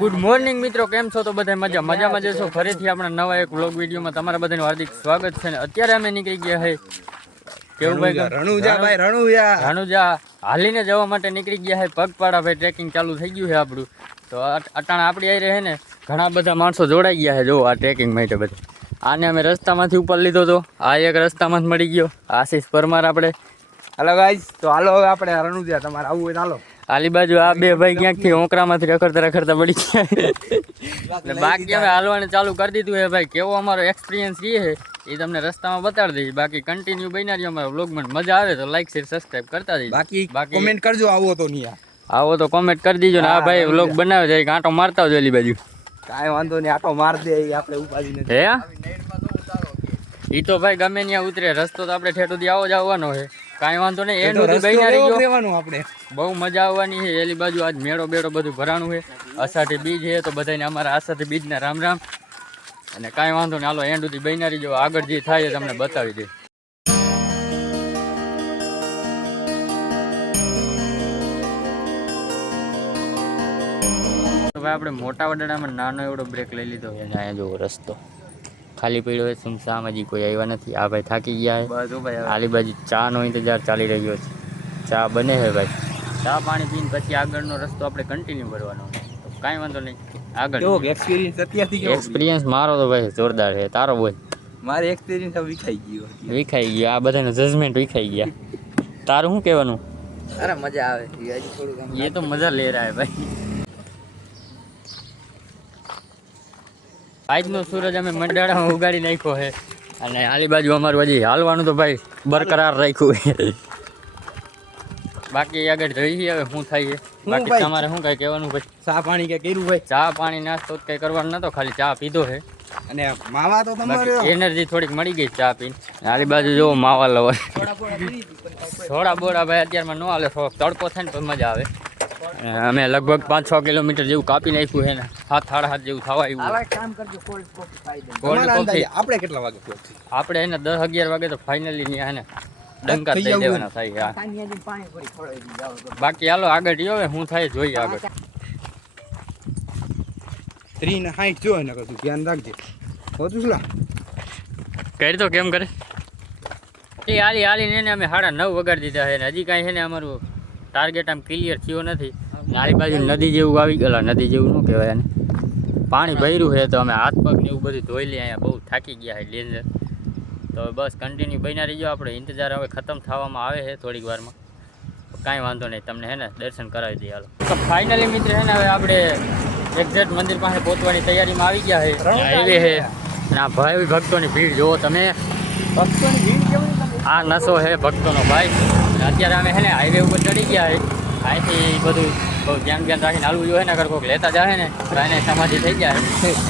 Good morning મિત્રો, કેમ છો? તો બધા મજામાં જશો. ફરીથી આપણા નવા એક વ્લોગ વિડીયોમાં તમારા બધાનું હાર્દિક સ્વાગત છે. ને અત્યારે અમે નીકળી ગયા છે કેવું ભાઈ રણુજા હાલીને જવા માટે નીકળી ગયા છે. પગપાળા ભાઈ ટ્રેકિંગ ચાલુ થઈ ગયું છે આપણું. તો અટાણા આપણી આવી રહે ને ઘણા બધા માણસો જોડાઈ ગયા છે જો આ ટ્રેકિંગ માટે. બધા આને અમે રસ્તામાંથી ઉપર લીધો હતો. આ એક રસ્તામાં જ મળી ગયો આશીષ પરમાર આપણે. હાલો ગાઈસ, તો હાલો હવે આપણે રણુજા, તમારે આવવું હોય તો હાલો. આલી બાજુ આ બે ભાઈ ક્યાંકથી ઓંકરામાંથી રખડતા પડી ગયા. બાકી અમે હાલવાનું ચાલુ કરી દીધું છે ભાઈ. કેવો અમારો એક્સપિરિયન્સ રહે છે એ તમને રસ્તામાં બતાડી દઈશ. બાકી કન્ટિન્યુ બન્યા રહ્યો અમારા વ્લોગમાં. મજા આવે તો લાઈક શેર સબસ્ક્રાઈબ કરતા જઈશ. બાકી કોમેન્ટ કરજો આવો તો નહીં. આવો તો કોમેન્ટ કરી દીજો ને. આ ભાઈ વ્લોગ બનાવે છે આંટો મારતા હોય એલી બાજુ. કાંઈ વાંધો નહીં, આંટો માર દે આપણે ઉપાડી નથી. હે ઈ તો ભાઈ ગમે ત્યાં ઉતરે. રસ્તો તો આપણે ઠેઠ સુધી આવો જ આવવાનો છે. કાંઈ વાંધો નહીં, એન્ડ સુધી બન્યા રહેવાનું. આપણે બહુ મજા આવવાની છે. એલી બાજુ આજ મેળો બેડો બધું ભરાણું છે. અષાઢી બીજ છે તો બધાને અમારા અષાઢી બીજના રામ રામ. અને કાંઈ વાંધો નહીં, હાલો એન્ડ સુધી બન્યા રહીજો. આગળ જે થાય તમને બતાવી દે. તો ભાઈ આપણે મોટા વડાડામાં નાનો એવડો બ્રેક લઈ લીધો છે. અહીંયા જોવો રસ્તો ખાલી પડ્યો હોય સુમસામ, હજી કોઈ આવ્યા નથી. આ ભાઈ થાકી ગયા છે. આલી બાજુ ચાનો ઇંતજાર ચાલી રહ્યો છે. ચા બને છે ભાઈ. ચા પાણી પીને પછી આગળનો રસ્તો આપણે કન્ટિન્યુ કરવાનો. કાંઈ વાંધો નહીં. આગળ એક્સપિરિયન્સ મારો તો ભાઈ જોરદાર છે. તારો બોલ. મારે એક્સપિરિયન્સ વિખાઈ ગયો. આ બધાનો જજમેન્ટ વિખાઈ ગયા. તારું શું કહેવાનું? અરે મજા આવે એ તો મજા લે રહ્યા ભાઈ. આજનો સૂરજ અમે મંડાળામાં ઉગાડી નાખ્યો છે. અને આલી બાજુ અમારું હજી હાલવાનું તો ભાઈ બરકરાર રાખ્યું છે. બાકી આગળ જોઈએ હવે શું થાય છે. બાકી તમારે શું કઈ કહેવાનું ભાઈ? ચા પાણી કઈ કર્યું ભાઈ? ચા પાણી નાસ્તો કઈ કરવાનું નતો, ખાલી ચા પીધો છે. અને માવા તો તમારે એનર્જી થોડીક મળી ગઈ ચા પીને. આલી બાજુ જોવો માવા લવર. થોડા બોડા ભાઈ અત્યારમાં ન હાલે. થોડોક તડકો થાય ને તો મજા આવે. અમે લગભગ 5-6 કિલોમીટર જેવું કાપી નાખ્યું છે ને. 7-7.5 જેવું થવા આવ્યું. આપણે કેટલા વાગે આપણે એને 10-11 વાગે તો ફાઇનલી ને ડંકા થઈ જવાના થાય. બાકી હાલો આગળ જો શું થાય જોઈએ. આગળ 3:60 જો ને કશું ધ્યાન રાખજે. હોતું શું કરી તો કેમ કરે એ હાલી ને અમે 9:30 વગાડી દીધા છે ને હજી કાંઈ છે ને અમારું ટાર્ગેટ આમ ક્લિયર થયો નથી. આલી બાજુ નદી જેવું આવી ગયેલા. નદી જેવું ન કહેવાય એને, પાણી ભર્યું છે. તો અમે હાથ પગ ને એવું બધું ધોઈ લઈએ. અહીંયા બહુ થાકી ગયા છે ડેન્જર. તો બસ કન્ટિન્યુ બન્યા રહીજો. આપણે ઇંતજાર હવે ખતમ થવામાં આવે છે થોડીક વારમાં. કાંઈ વાંધો નહીં, તમને હે ને દર્શન કરાવી દઈએ. હાલો તો ફાઇનલી મિત્ર છે ને હવે આપણે એક્ઝેક્ટ મંદિર પાસે પહોંચવાની તૈયારીમાં આવી ગયા છે. હાઈવે છે અને આ ભાઈ ભક્તોની ભીડ જુઓ તમે. ભક્તોની ભીડ કેવી? આ નશો છે ભક્તોનો ભાઈ. અત્યારે અમે છે ને હાઈવે ઉપર ચડી ગયા છે. અહીંથી બધું બહુ ધ્યાન રાખીને હાલવું જોઈએ ને. અગર કોઈક લેતા જાય ને તો એને સમાધિ થઈ જાય.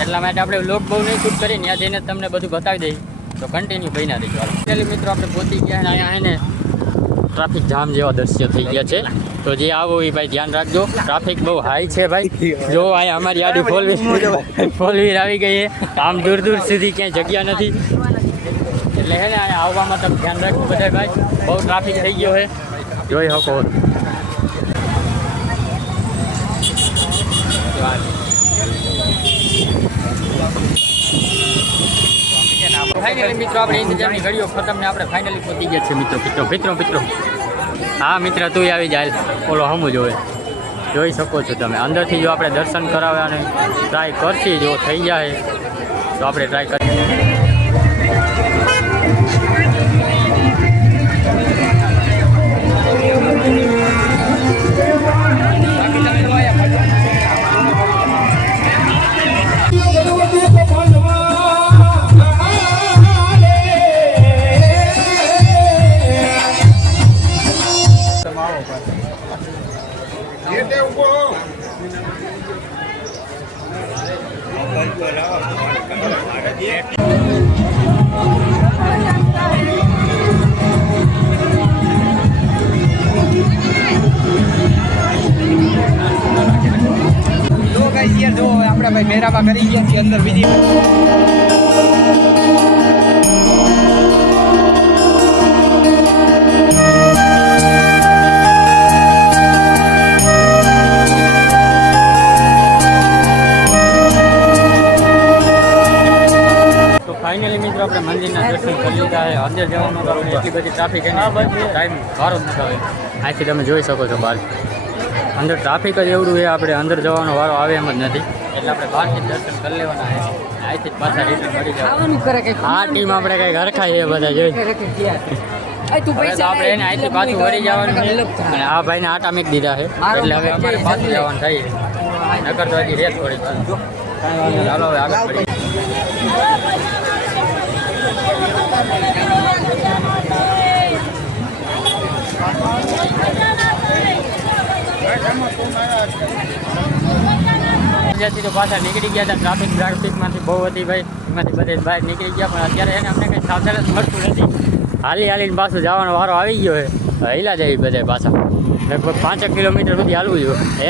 એટલા માટે આપણે લોક બહુ નહીં શૂટ કરી ત્યાં જઈને તમને બધું બતાવી દઈએ. તો કન્ટિન્યુ બન્યા રહીજો. ફાઇનલી મિત્રો આપણે પહોંચી ગયા ને અહીંયા ને ટ્રાફિક જામ જેવા દ્રશ્યો થઈ ગયા છે. તો જે આવો એ ભાઈ ધ્યાન રાખજો. ટ્રાફિક બહુ હાઈ છે ભાઈ. જો અહીંયા અમારી આડી ફોર વ્હીલ આવી ગઈ છે. આમ દૂર સુધી ક્યાંય જગ્યા નથી. એટલે હે ને અહીંયા આવવામાં તમે ધ્યાન રાખજો બધા ભાઈ. બહુ ટ્રાફિક થઈ ગયો છે, જોઈ શકો. ફાઇનલી મિત્રો આપણે ઇંતજારની ઘડીઓ ખતમ ને આપણે ફાઇનલી પહોંચી ગયા છે મિત્રો. હા મિત્ર તું આવી જાય. ઓલો હમું જોવે જોઈ શકો છો તમે. અંદરથી જો આપણે દર્શન કરાવવાને ટ્રાય કરશી, જો થઈ જાય તો આપણે ટ્રાય કરીએ. આપણે ભાઈ મેરામાં કરી ગયા છીએ અંદર બીજી. આપણે મંદિરના દર્શન કરી લીધા છે અંદર જવામાં તો આપણે એટલી બધી ટ્રાફિક એને ટાઈમ વારો જ નથી આવે અહીંથી તમે જોઈ શકો છો બહાર અંદર ટ્રાફિક જ એવડું છે આપણે અંદર જવાનો વારો આવે એમ જ નથી એટલે આપણે બહારથી જ દર્શન કરી લેવાના છે અહીંથી જ પાછા રિટર્ન મળી જવાનું આ ટીમ આપણે કંઈક હરખાઈ છે બધા જોઈ હવે તો આપણે એને અહીંથી પાછું વળી જવાનું છે અને આ ભાઈને આટા મૂકી દીધા છે એટલે હવે અમારે પાછું જવાનું થાય નકર તો હજી રેત થોડી કાંઈ વાંધો નહીં. હાલો હવે આગળ પડી ત્યાંથી તો પાછા નીકળી ગયા હતા ટ્રાફિકમાંથી બહુ હતી ભાઈ એમાંથી બધે બહાર નીકળી ગયા પણ અત્યારે એને અમને કંઈ સાવધાન જ મળતું નથી હાલીને પાછું જવાનો વારો આવી ગયો છે હિલા જાય બધે પાછા લગભગ 5 કિલોમીટર સુધી હાલવું જોઈએ હે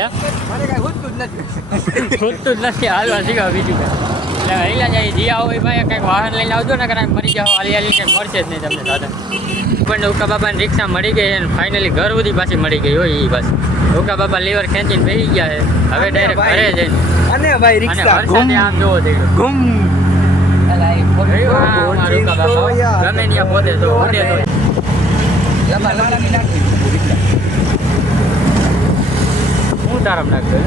ખૂટતું જ નથી હાલવા શીખવા બીજું એટલે હિલા જાય જ્યાં હોય ભાઈ કંઈક વાહન લઈને આવજો ને કારણ મરી જાઓ હાલી કંઈ મળશે જ નહીં તમને સાધન પણ ઉકા બાબાની રિક્ષા મળી ગઈ અને ફાઇનલી ઘર સુધી પાછી મળી ગઈ હોય એ પાછી ઉકા બાબા લીવર ખેંચીને બેસી ગયા છે હવે ડાયરેક્ટ ઘરે જઈને અને ભાઈ અને રિક્ષા વરસાદે આમ જોવો થઈ ગયો ગુમ ગમે ત્યાં પોતે તો ઉડે તો હું તારામ નાખતો